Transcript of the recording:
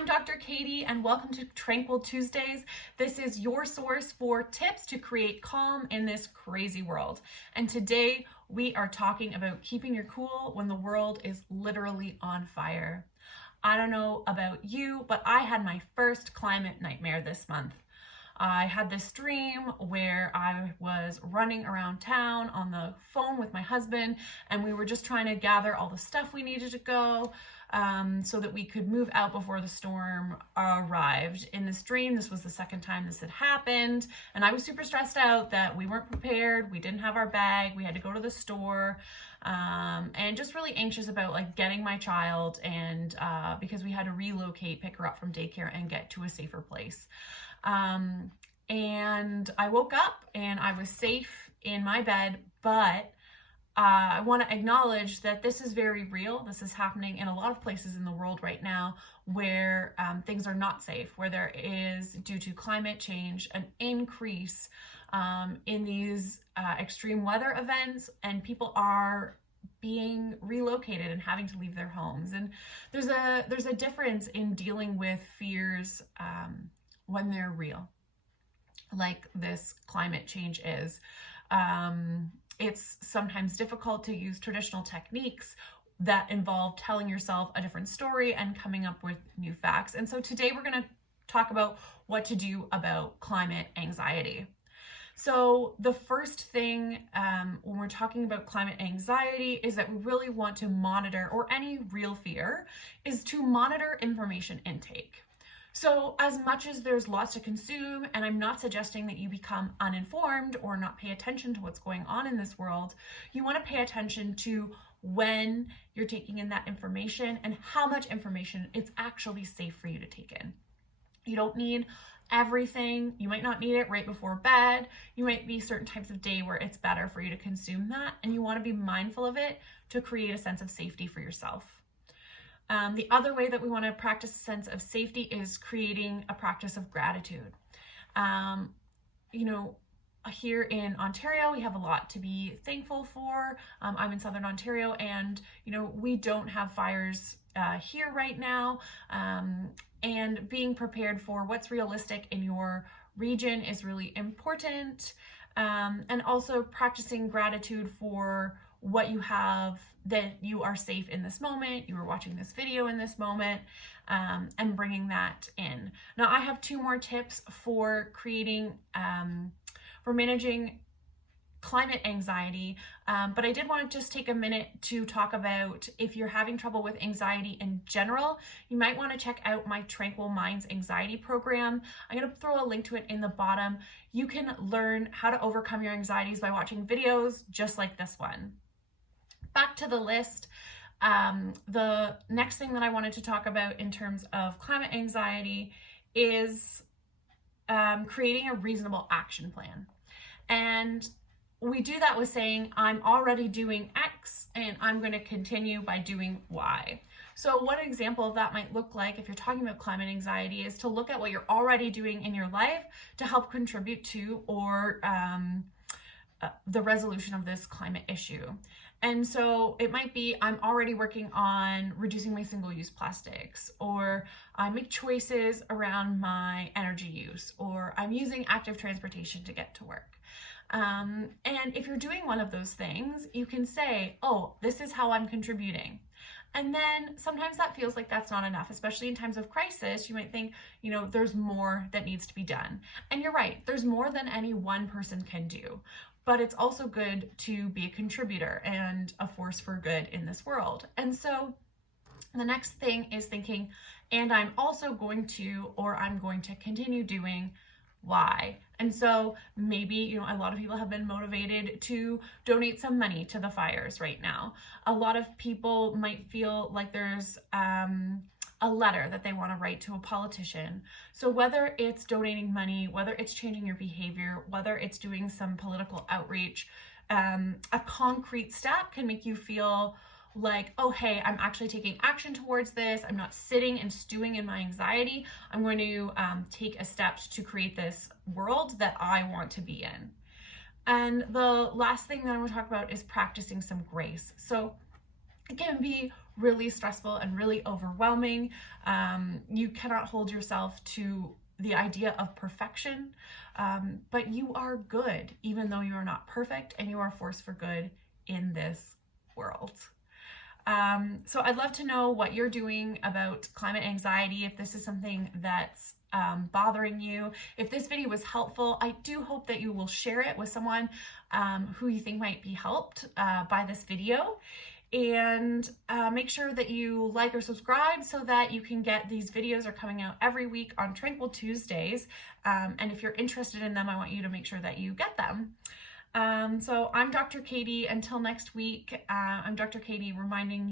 I'm Dr. Katie and welcome to Tranquil Tuesdays. This is your source for tips to create calm in this crazy world. And today we are talking about keeping your cool when the world is literally on fire. I don't know about you, but I had my first climate nightmare this month. I had this dream where I was running around town on the phone with my husband, and we were just trying to gather all the stuff we needed to go so that we could move out before the storm arrived. In this dream, this was the second time this had happened, and I was super stressed out that we weren't prepared, we didn't have our bag, we had to go to the store, and just really anxious about like getting my child, and because we had to relocate, pick her up from daycare and get to a safer place. And I woke up and I was safe in my bed, but I want to acknowledge that this is very real. This is happening in a lot of places in the world right now where things are not safe, where there is, due to climate change, an increase in these extreme weather events, and people are being relocated and having to leave their homes. And there's a difference in dealing with fears when they're real, like this climate change is. It's sometimes difficult to use traditional techniques that involve telling yourself a different story and coming up with new facts. And so today we're going to talk about what to do about climate anxiety. So the first thing when we're talking about climate anxiety is that we really want to monitor, or any real fear, is to monitor information intake. So as much as there's lots to consume, and I'm not suggesting that you become uninformed or not pay attention to what's going on in this world, you want to pay attention to when you're taking in that information and how much information it's actually safe for you to take in. You don't need everything. You might not need it right before bed. You might be certain types of day where it's better for you to consume that, and you want to be mindful of it to create a sense of safety for yourself. The other way that we want to practice a sense of safety is creating a practice of gratitude. Here in Ontario, we have a lot to be thankful for. I'm in Southern Ontario, and we don't have fires here right now. And being prepared for what's realistic in your region is really important. And also practicing gratitude for what you have, that you are safe in this moment, you are watching this video in this moment, and bringing that in. Now, I have two more tips for managing climate anxiety, but I did want to just take a minute to talk about, if you're having trouble with anxiety in general, you might want to check out my Tranquil Minds Anxiety Program. I'm going to throw a link to it in the bottom. You can learn how to overcome your anxieties by watching videos just like this one. Back to the list, the next thing that I wanted to talk about in terms of climate anxiety is creating a reasonable action plan. And we do that with saying, I'm already doing X and I'm going to continue by doing Y. So one example of that might look like, if you're talking about climate anxiety, is to look at what you're already doing in your life to help contribute to or the resolution of this climate issue. And so it might be, I'm already working on reducing my single-use plastics, or I make choices around my energy use, or I'm using active transportation to get to work. And if you're doing one of those things, you can say, oh, this is how I'm contributing. And then sometimes that feels like that's not enough, especially in times of crisis. You might think, there's more that needs to be done. And you're right, there's more than any one person can do. But it's also good to be a contributor and a force for good in this world. And so the next thing is thinking, and I'm also going to, or I'm going to continue doing Y. And so maybe, a lot of people have been motivated to donate some money to the fires right now. A lot of people might feel like there's a letter that they want to write to a politician. So whether it's donating money, whether it's changing your behavior, whether it's doing some political outreach, a concrete step can make you feel like, oh, hey, I'm actually taking action towards this. I'm not sitting and stewing in my anxiety. I'm going to take a step to create this world that I want to be in. And the last thing that I want to talk about is practicing some grace. So it can be really stressful and really overwhelming. You cannot hold yourself to the idea of perfection, but you are good, even though you are not perfect, and you are a force for good in this world. So I'd love to know what you're doing about climate anxiety, if this is something that's bothering you. If this video was helpful, I do hope that you will share it with someone who you think might be helped by this video. And make sure that you like or subscribe so that you can get these videos are coming out every week on Tranquil Tuesdays. And if you're interested in them, I want you to make sure that you get them. So I'm Dr. Katie. Until next week, I'm Dr. Katie reminding